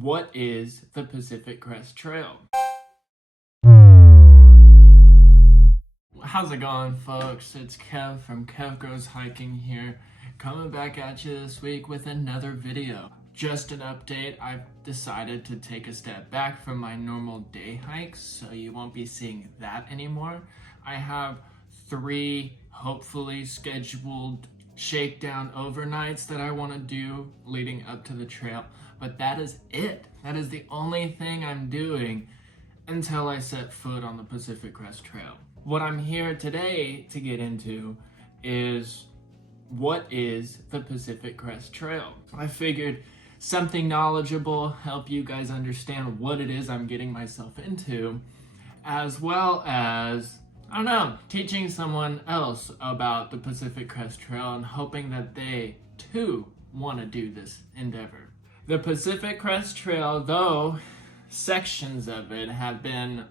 What is the Pacific Crest Trail? How's it going, folks? It's Kev from Kev Goes Hiking here, coming back at you this week with another video. Just an update, I've decided to take a step back from my normal day hikes, so you won't be seeing that anymore. I have 3 hopefully scheduled shakedown overnights that I want to do leading up to the trail, but that is it. That is the only thing I'm doing until I set foot on the Pacific Crest Trail. What I'm here today to get into is what is the Pacific Crest Trail? I figured something knowledgeable, help you guys understand what it is I'm getting myself into, as well as, I don't know, teaching someone else about the Pacific Crest Trail and hoping that they too want to do this endeavor. The Pacific Crest Trail, though sections of it have been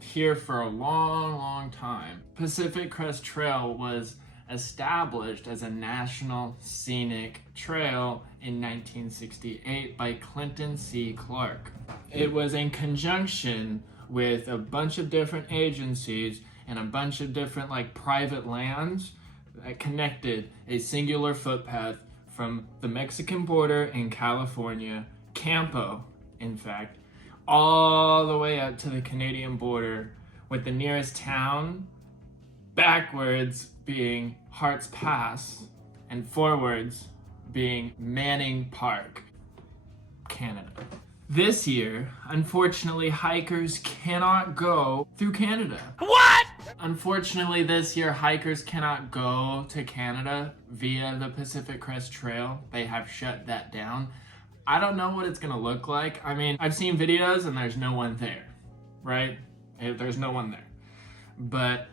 here for a long time, Pacific Crest Trail was established as a national scenic trail in 1968 by Clinton C. Clark. It was in conjunction with a bunch of different agencies and a bunch of different private lands that connected a singular footpath from the Mexican border in California, Campo, in fact, all the way up to the Canadian border, with the nearest town backwards being Harts Pass and forwards being Manning Park, Canada. This year, unfortunately, hikers cannot go through Canada. What? Unfortunately, this year, hikers cannot go to Canada via the Pacific Crest Trail. They have shut that down. I don't know what it's gonna look like. I mean, I've seen videos and there's no one there, right? There's no one there. But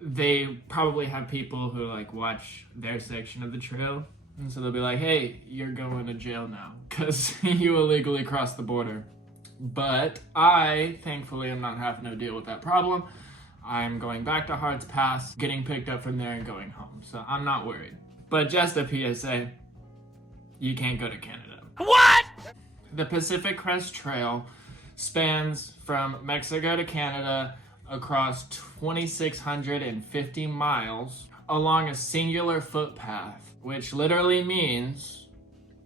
they probably have people who watch their section of the trail, and so they'll be like, hey, you're going to jail now because you illegally crossed the border. But I, thankfully, am not having to deal with that problem. I'm going back to Harts Pass, getting picked up from there and going home, so I'm not worried. But just a PSA, you can't go to Canada. What? The Pacific Crest Trail spans from Mexico to Canada across 2,650 miles along a singular footpath, which literally means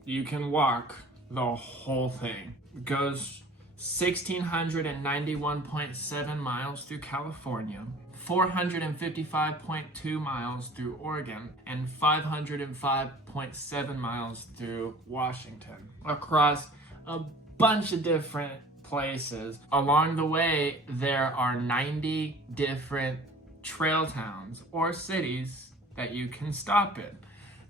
you can walk the whole thing. It goes 1,691.7 miles through California, 455.2 miles through Oregon, and 505.7 miles through Washington, across a bunch of different places. Along the way, there are 90 different trail towns or cities that you can stop in.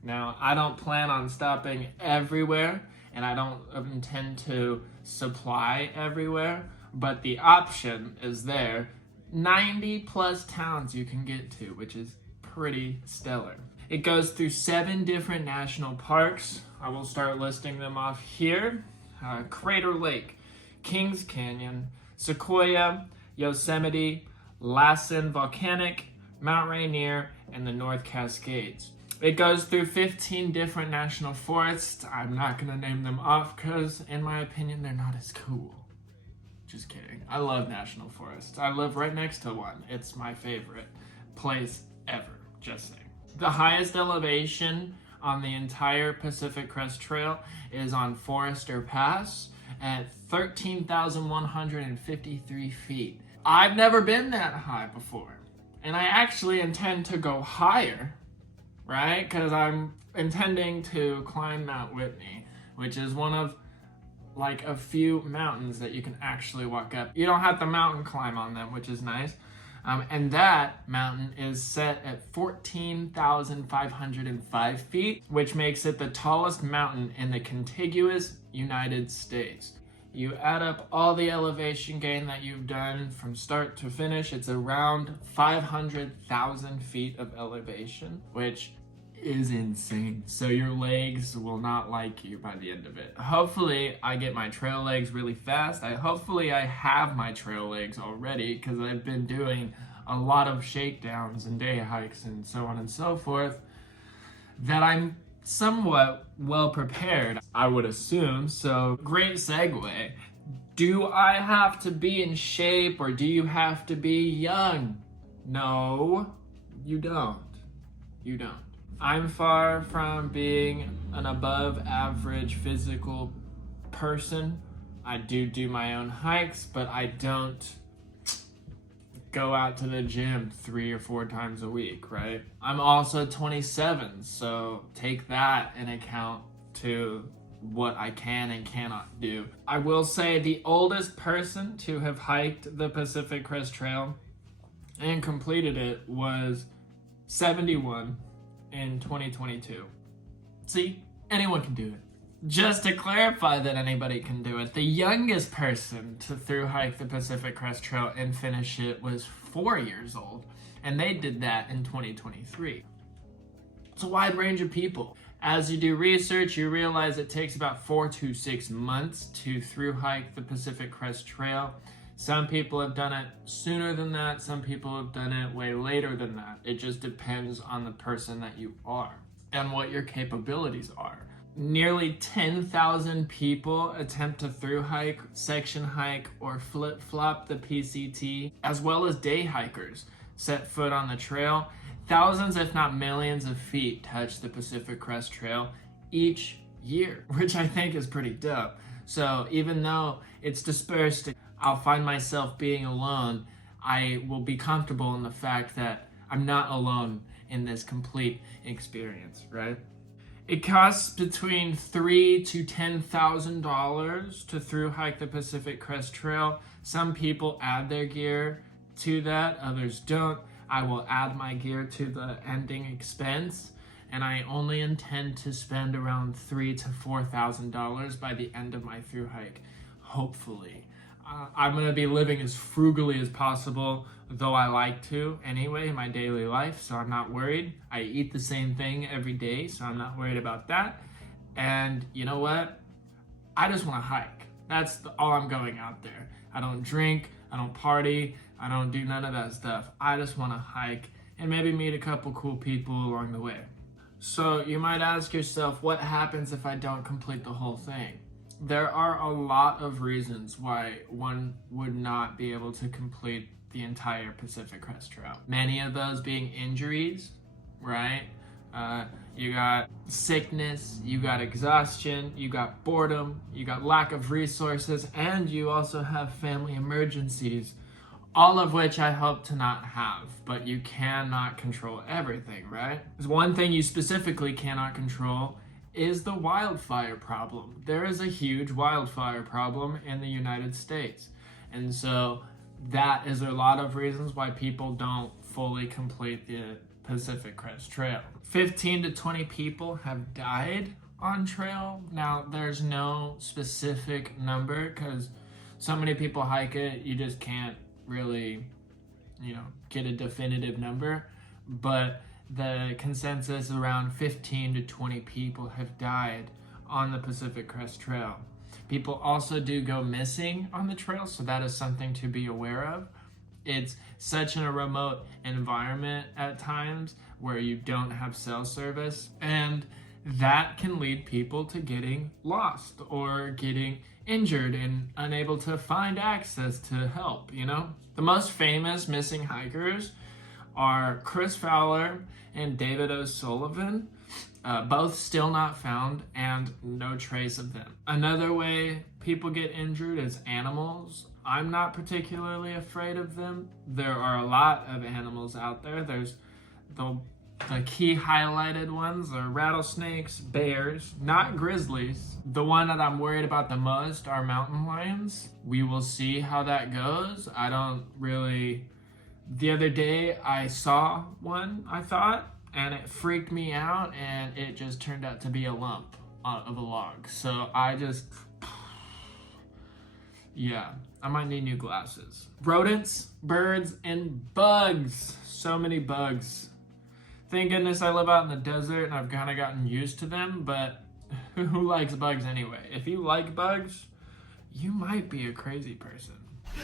Now, I don't plan on stopping everywhere, and I don't intend to supply everywhere, but the option is there. 90 plus towns you can get to, which is pretty stellar. It goes through 7 different national parks. I will start listing them off here. Crater Lake, Kings Canyon, Sequoia, Yosemite, Lassen Volcanic, Mount Rainier, and the North Cascades. It goes through 15 different national forests. I'm not gonna name them off because, in my opinion, they're not as cool. Just kidding. I love national forests. I live right next to one. It's my favorite place ever, just saying. The highest elevation on the entire Pacific Crest Trail is on Forester Pass at 13,153 feet. I've never been that high before, and I actually intend to go higher, right? Because I'm intending to climb Mount Whitney, which is one of a few mountains that you can actually walk up. You don't have to mountain climb on them, which is nice. And that mountain is set at 14,505 feet, which makes it the tallest mountain in the contiguous United States. You add up all the elevation gain that you've done from start to finish, it's around 500,000 feet of elevation, which is insane. So your legs will not like you by the end of it. Hopefully I get my trail legs really fast. Hopefully I have my trail legs already, because I've been doing a lot of shakedowns and day hikes and so on and so forth, that I'm somewhat well prepared, I would assume. So great segue. Do I have to be in shape or do you have to be young? No, you don't. You don't. I'm far from being an above average physical person. I do my own hikes, but I don't go out to the gym 3 or 4 times a week, right? I'm also 27, so take that in account to what I can and cannot do. I will say the oldest person to have hiked the Pacific Crest Trail and completed it was 71 in 2022. See, anyone can do it. Just to clarify that anybody can do it, the youngest person to through hike the Pacific Crest Trail and finish it was 4 years old, and they did that in 2023. It's a wide range of people. As you do research, you realize it takes about 4 to 6 months to through hike the Pacific Crest Trail. Some people have done it sooner than that. Some people have done it way later than that. It just depends on the person that you are and what your capabilities are. Nearly 10,000 people attempt to through hike, section hike, or flip-flop the PCT, as well as day hikers set foot on the trail. Thousands, if not millions of feet touch the Pacific Crest Trail each year, which I think is pretty dope. So even though it's dispersed, I'll find myself being alone, I will be comfortable in the fact that I'm not alone in this complete experience, right? It costs between $3,000 to $10,000 to through hike the Pacific Crest Trail. Some people add their gear to that, others don't. I will add my gear to the ending expense, and I only intend to spend around $3,000 to $4,000 by the end of my through hike, hopefully. I'm gonna be living as frugally as possible, though I like to anyway in my daily life, so I'm not worried. I eat the same thing every day, so I'm not worried about that. And you know what? I just wanna hike. That's all I'm going out there. I don't drink, I don't party, I don't do none of that stuff. I just wanna hike and maybe meet a couple cool people along the way. So you might ask yourself, what happens if I don't complete the whole thing? There are a lot of reasons why one would not be able to complete the entire Pacific Crest Trail. Many of those being injuries, right? You got sickness, you got exhaustion, you got boredom, you got lack of resources, and you also have family emergencies, all of which I hope to not have, but you cannot control everything, right? There's one thing you specifically cannot control is the wildfire problem. There is a huge wildfire problem in the United States. And so that is a lot of reasons why people don't fully complete the Pacific Crest Trail. 15 to 20 people have died on trail. Now, there's no specific number because so many people hike it, you just can't really, get a definitive number. But the consensus around 15 to 20 people have died on the Pacific Crest Trail. People also do go missing on the trail, so that is something to be aware of. It's such a remote environment at times where you don't have cell service, and that can lead people to getting lost or getting injured and unable to find access to help, The most famous missing hikers are Chris Fowler and David O'Sullivan, both still not found and no trace of them. Another way people get injured is animals. I'm not particularly afraid of them. There are a lot of animals out there. There's the key highlighted ones are rattlesnakes, bears, not grizzlies. The one that I'm worried about the most are mountain lions. We will see how that goes. The other day I saw one, I thought, and it freaked me out, and it just turned out to be a lump of a log. So I might need new glasses. Rodents, birds, and bugs. So many bugs. Thank goodness I live out in the desert and I've kind of gotten used to them, but who likes bugs anyway? If you like bugs, you might be a crazy person.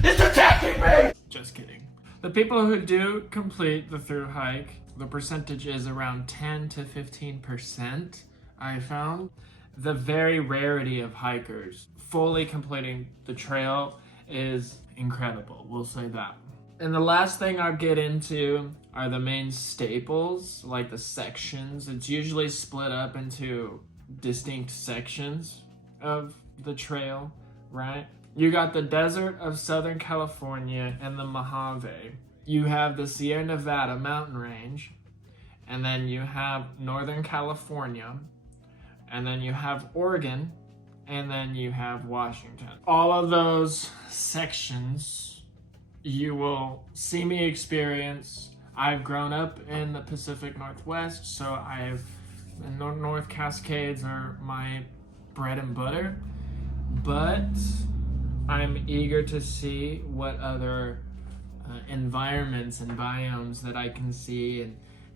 It's attacking me! Just kidding. The people who do complete the through hike, the percentage is around 10 to 15%. I found the very rarity of hikers fully completing the trail is incredible. We'll say that. And the last thing I'll get into are the main staples, like the sections. It's usually split up into distinct sections of the trail, right? You got the desert of Southern California and the Mojave. You have the Sierra Nevada mountain range, and then you have Northern California, and then you have Oregon, and then you have Washington. All of those sections you will see me experience. I've grown up in the Pacific Northwest, so the North Cascades are my bread and butter, but I'm eager to see what other environments and biomes that I can see,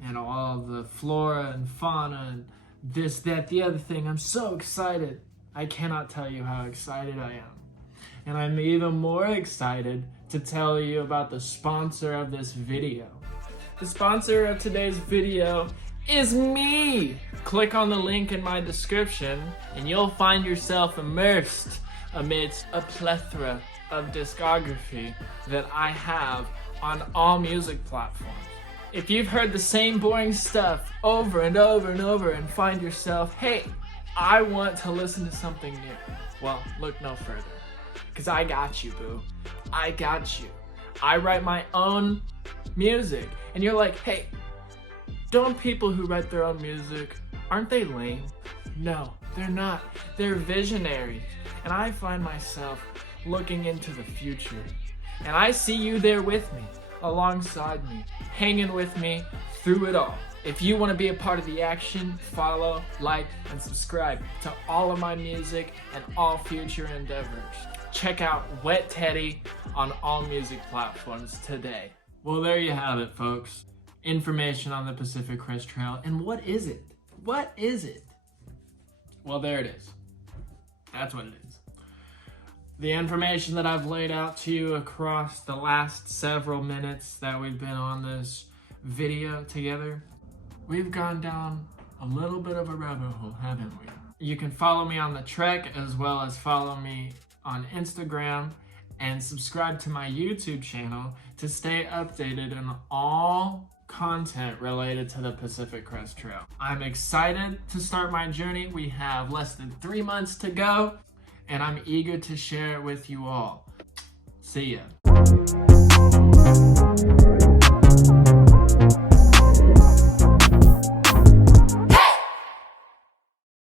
and all the flora and fauna and this, that, the other thing. I'm so excited. I cannot tell you how excited I am. And I'm even more excited to tell you about the sponsor of this video. The sponsor of today's video is me. Click on the link in my description and you'll find yourself immersed amidst a plethora of discography that I have on all music platforms. If you've heard the same boring stuff over and over and over and find yourself, hey, I want to listen to something new, well, look no further, because I got you, boo. I got you. I write my own music. And you're like, hey, don't people who write their own music, aren't they lame? No, they're not. They're visionaries. And I find myself looking into the future. And I see you there with me, alongside me, hanging with me through it all. If you want to be a part of the action, follow, like, and subscribe to all of my music and all future endeavors. Check out Wet Teddy on all music platforms today. Well, there you have it, folks. Information on the Pacific Crest Trail. And what is it? What is it? Well, there it is. That's what it is. The information that I've laid out to you across the last several minutes that we've been on this video together, we've gone down a little bit of a rabbit hole, haven't we? You can follow me on the trek as well as follow me on Instagram and subscribe to my YouTube channel to stay updated on all content related to the Pacific Crest Trail. I'm excited to start my journey. We have less than 3 months to go, and I'm eager to share it with you all. See ya.